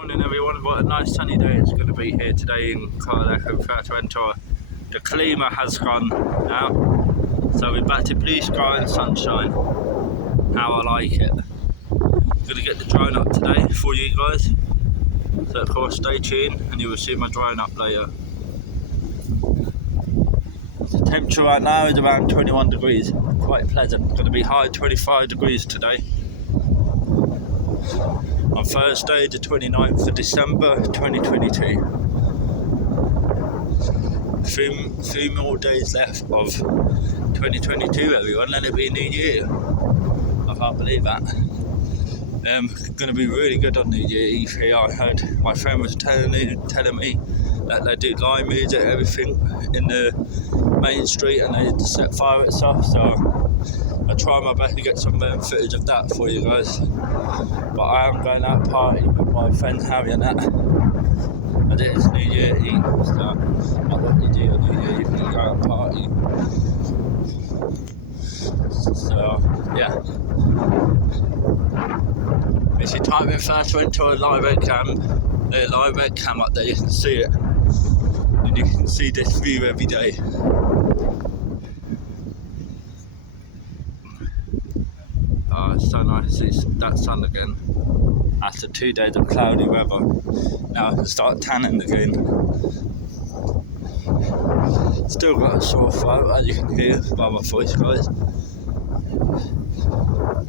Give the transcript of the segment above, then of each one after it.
Morning everyone, what a nice sunny day it's going to be here today in Corralejo, Fuerteventura. The climate has gone now, so we're back to blue sky and sunshine. How I like it. I'm going to get the drone up today for you guys, so of course stay tuned and you will see my drone up later. The temperature right now is around 21 degrees, quite pleasant. It's going to be high 25 degrees today. On Thursday the 29th of December 2022. Three more days left of 2022 everyone, let it be a new year. I can't believe that. Going to be really good on New Year Eve here. I heard my friend was telling me that they do live music, everything in the main street, and they set fireworks off, so I try my best to get some footage of that for you guys. But I am going out partying with my friend Harry and that. And it is New Year Eve, so not what you do on New Year, you can go out and party. So, yeah. If you type in Fuerteventura live webcam up there, you can see it. And you can see this view every day. Oh, it's so nice to see that sun again. After 2 days of cloudy weather, now I can start tanning again. Still got a sore throat, as you can hear by my voice, guys.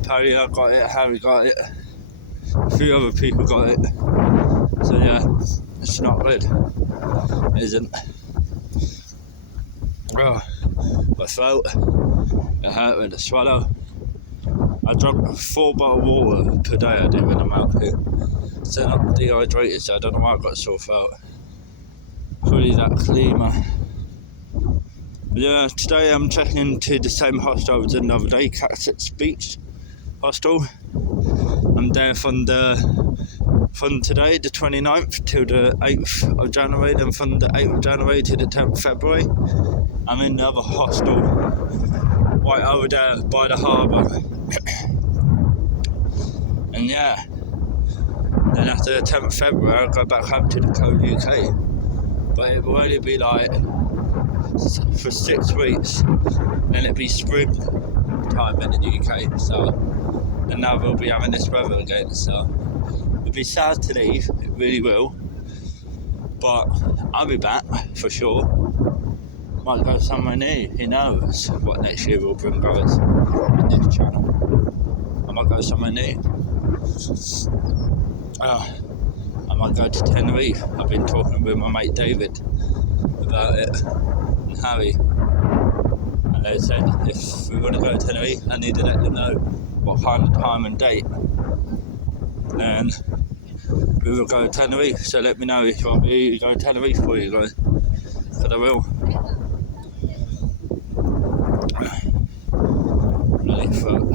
Perry got it, Harry got it, a few other people got it. So yeah, it's not good, it isn't. Oh, my throat, it hurt with a swallow. I drank 4 bottles of water per day I do when I'm out here. So I'm not dehydrated, so I don't know why I got so throat. Probably that climate. Yeah, today I'm checking into the same hostel I was in the other day, Cactus Beach Hostel. I'm there from today, the 29th, till the 8th of January, then from the 8th of January to the 10th of February. I'm in the other hostel, right over there by the harbour. And yeah, then after the 10th of February I'll go back home to the cold UK. But it will only be like for 6 weeks, then it'll be spring time in the UK, so and now we'll be having this weather again, so it'll be sad to leave, it really will, but I'll be back for sure. Might go somewhere new, who knows what next year will bring us in this channel. I might go somewhere new. I might go to Tenerife. I've been talking with my mate David about it and Harry, and they said if we want to go to Tenerife I need to let them know what kind of time and date, and we will go to Tenerife. So let me know if you want me to go to Tenerife for you guys, because I will. Really throat.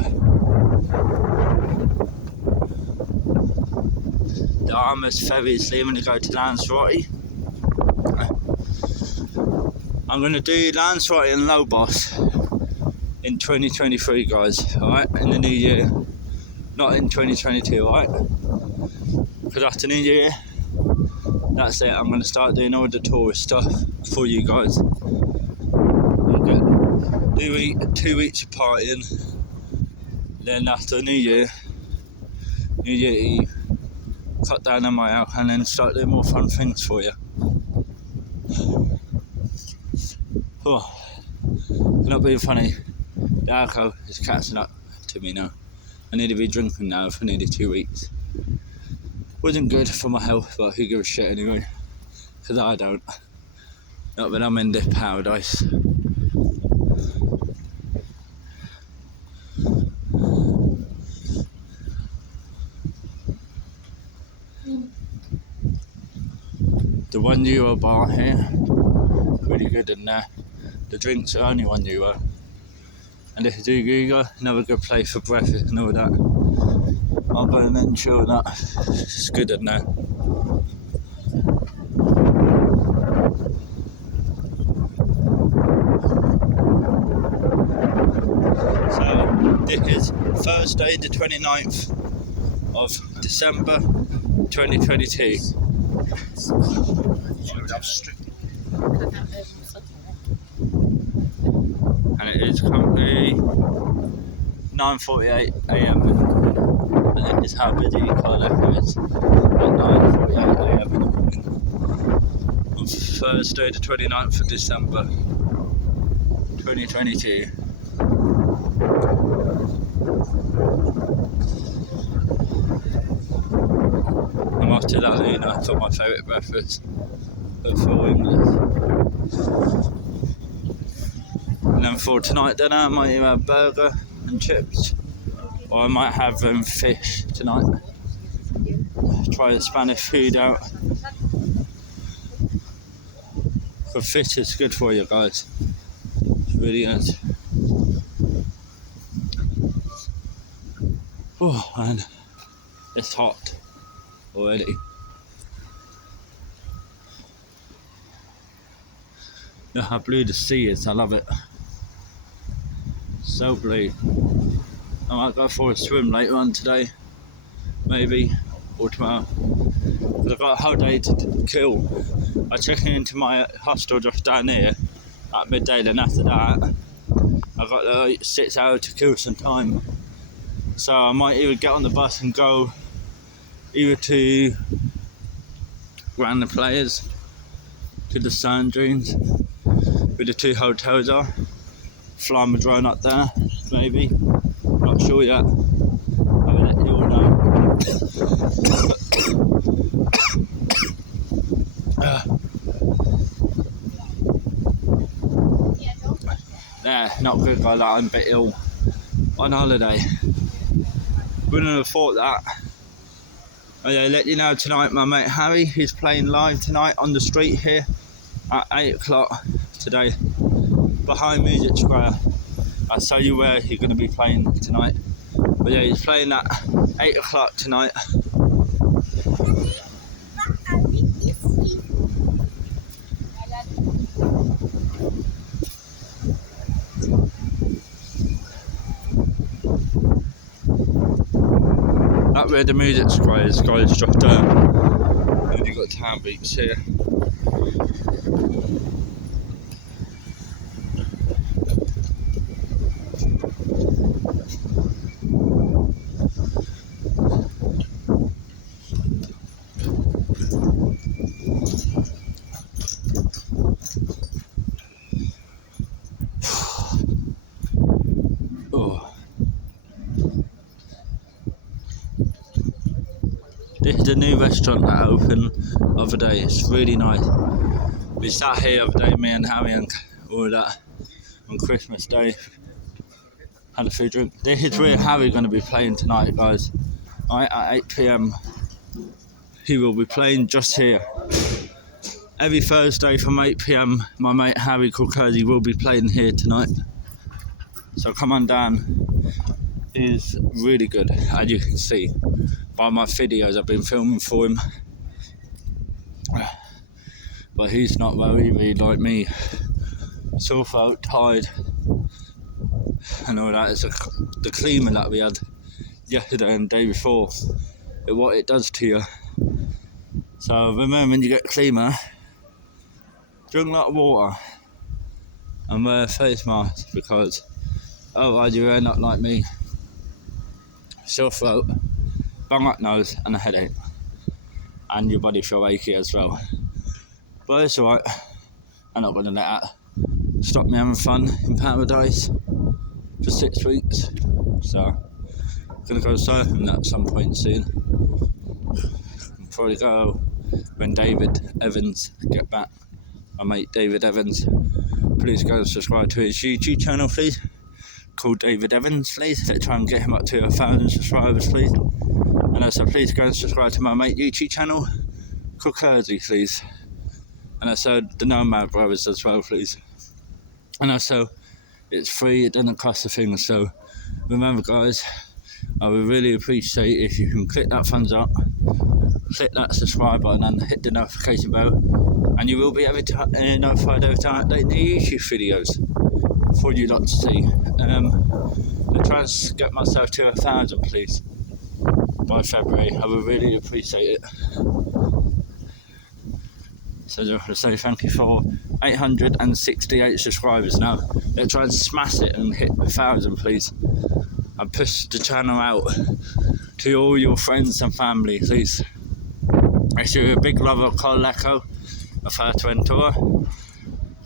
The Armors ferry is leaving to go to Lanzarote. I'm going to do Lanzarote and Lobos in 2023, guys, alright, in the new year, not in 2022, alright, because after New Year, that's it, I'm going to start doing all the tourist stuff for you guys. Okay. 2 weeks of partying, then after New Year Eve, cut down on my alcohol and then start doing more fun things for you. Oh, not being funny, the alcohol is catching up to me now. I need to be drinking now for nearly 2 weeks. Wasn't good for my health, but who gives a shit anyway, because I don't. Not that I'm in this paradise. The €1 bar here, really good in there. The drinks are only €1. And if you do Google, another good place for breakfast and all that. I'll go and then chill that. It's good in there. So this is Thursday the 29th of December 2022. And it is currently 9:48 AM, and that is how busy corralejo is at 9:48 AM in the morning on Thursday the 29th of December 2022. I'm off to that Luna for my favourite breakfast at full English. And then for tonight dinner I might have a burger and chips, or I might have fish tonight. Try the Spanish food out. Because fish is good for you guys. It's really good. Oh man, it's hot already. Look how blue the sea is, I love it. So blue. I might go for a swim later on today, maybe, or tomorrow. Because I've got a whole day to kill. I check into my hostel just down here at midday, then after that, I've got 6 hours to kill some time. So I might either get on the bus and go either to around the players, to the sand dunes, where the 2 hotels are, fly my drone up there, maybe, not sure yet, I will let you all know. Yeah, not good guys, I'm a bit ill on holiday. Wouldn't have thought that. I'll let you know tonight my mate Harry, he's playing live tonight on the street here at 8 o'clock today, behind Music Square. I'll tell you where he's going to be playing tonight. But yeah, he's playing at 8 o'clock tonight. Up where the Music Square is, guys, just and you've got Town Beats here. This is a new restaurant that opened the other day. It's really nice. We sat here the other day, me and Harry and all that, on Christmas Day. Had a food drink. This is where Harry's going to be playing tonight, guys. Right, at 8 PM. He will be playing just here. Every Thursday from 8 PM, my mate Harry Corralejo will be playing here tonight. So come on down. He's really good, as you can see by my videos I've been filming for him. But he's not very like me. Sore throat, tired, and all that. It's the cleaner that we had yesterday and the day before. What it does to you. So remember, when you get cleaner, drink a lot of water and wear a face mask, because otherwise you end up like me. Sore throat, bung up nose and a headache, and your body feel achy as well. But it's alright, I'm not going to let that stop me having fun in paradise for 6 weeks. So I'm going to go surfing at some point soon. I'll probably go when David Evans get back, my mate David Evans. Please go and subscribe to his YouTube channel, please, called David Evans, please. Let's try and get him up to 1,000 subscribers, please. And also please go and subscribe to my mate YouTube channel, Corralejo, please. And also the Nomad Brothers as well, please. And also it's free, it doesn't cost a thing. So remember guys, I would really appreciate if you can click that thumbs up, click that subscribe button and hit the notification bell, and you will be able to notified every time I update new YouTube videos for you lot to see. I'm trying to get myself to 1,000, please. by February. I would really appreciate it. So I just want to say thank you for 868 subscribers now. Let's try and smash it and hit 1,000, please. And push the channel out to all your friends and family, please. If you're a big lover of corralejo, of fuerteventura,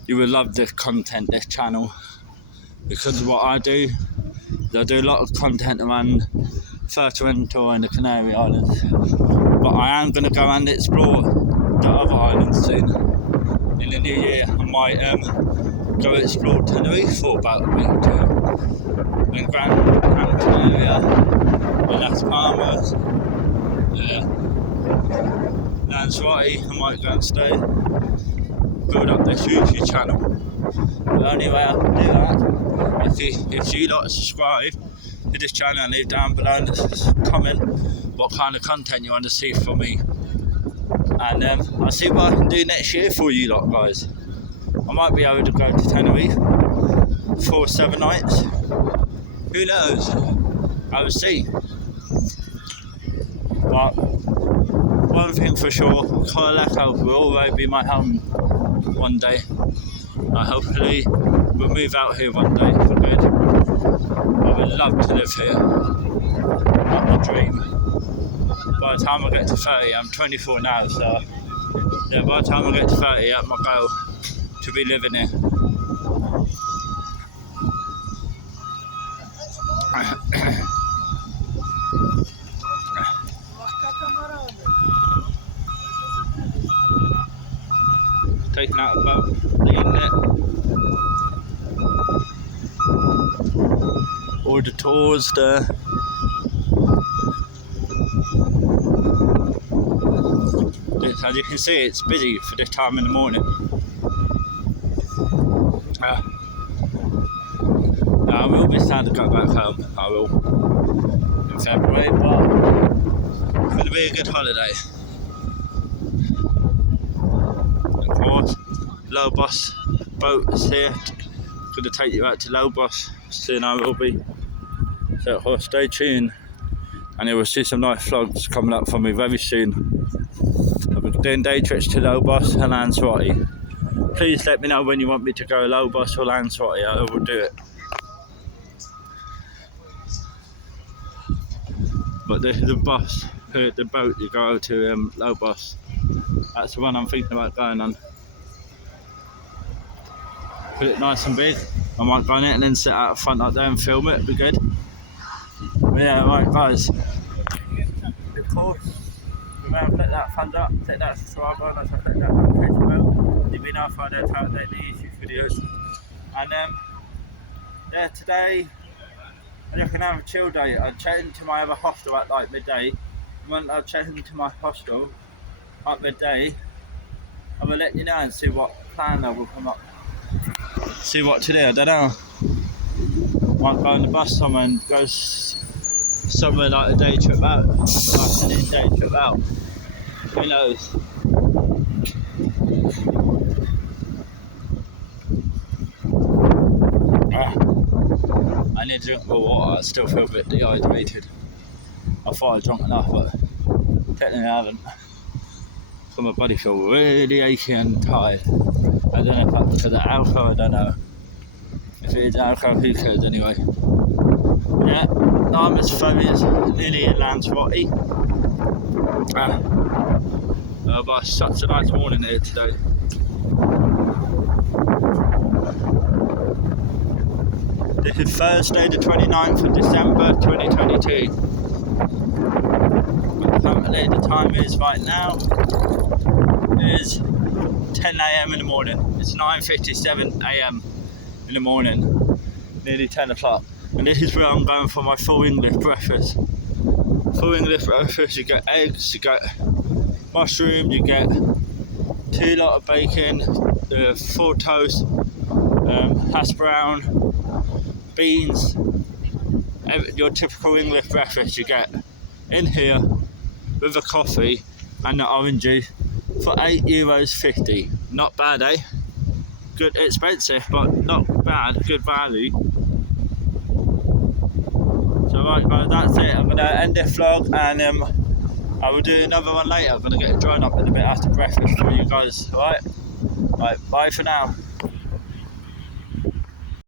you will love the content, this channel. Because of what I do a lot of content around fuerteventura and the Canary Islands. But I am going to go and explore the other islands soon. In the new year, I might go explore Tenerife for about a week or two. And Gran Canaria, and Las Palmas, Lanzarote, I might go and stay, build up this YouTube channel. The only way I can do that, if you like to subscribe to this channel and leave down below in the comment what kind of content you want to see from me. And I'll see what I can do next year for you lot, guys. I might be able to go to Tenerife for 7 nights. Who knows? I will see. But one thing for sure, corralejo will always be my home one day. Hopefully we'll move out here one day for good. I would love to live here. Not my dream. By the time I get to 30, I'm 24 now, so yeah, by the time I get to 30, that's my goal, to be living here. Taking out about the internet. All the tours there. As you can see, it's busy for this time in the morning. I will be sad to go back home. I will in February, but it's going to be a good holiday. Of course, Lobos boat is here. Going to take you out to Lobos. Soon I will be. So stay tuned, and you will see some nice vlogs coming up for me very soon. I'll be doing day trips to Lobos and Lanzarote. Please let me know when you want me to go Lobos or Lanzarote. I will do it. But this is the bus, the boat you go to Lobos. That's the one I'm thinking about going on. Put it nice and big. I might go on it and then sit out front like there and film it. It'd be good. But yeah, right guys. Of course, remember, click that thumbs up, click that subscribe button, also click that notification bell. You'll be notified every time I update the YouTube videos. And yeah, today I reckon I have a chill day. I checked into my other hostel at like midday. When I check into my hostel at midday, I will let you know and see what plan I will come up. See what to do, I don't know. Might go on the bus somewhere and go somewhere like a day trip out. Like a day trip out. Who knows? I need to drink more water. I still feel a bit dehydrated. I thought I drank enough, but technically I haven't. So my body feels really achy and tired. I don't know if that's because of alcohol, I don't know. If it is alcohol, who cares anyway? Yeah, I'm as funny as nearly in Lanzarote. But it's such a nice morning here today. This is Thursday the 29th of December 2022. Currently the time is right now is 10 AM in the morning. It's 9:57 AM in the morning, nearly 10 o'clock. And this is where I'm going for my full English breakfast. Full English breakfast, you get eggs, you get mushroom, you get 2 lot of bacon, 4 toast, hash brown, beans, your typical English breakfast you get in here with a coffee and the orange juice for €8.50. Not bad, eh? Good, expensive, but not bad, good value. So Right guys, that's it. I'm gonna end this vlog, and I will do another one later. I'm gonna get a drone up in a bit after breakfast for you guys. Alright? Right, bye for now.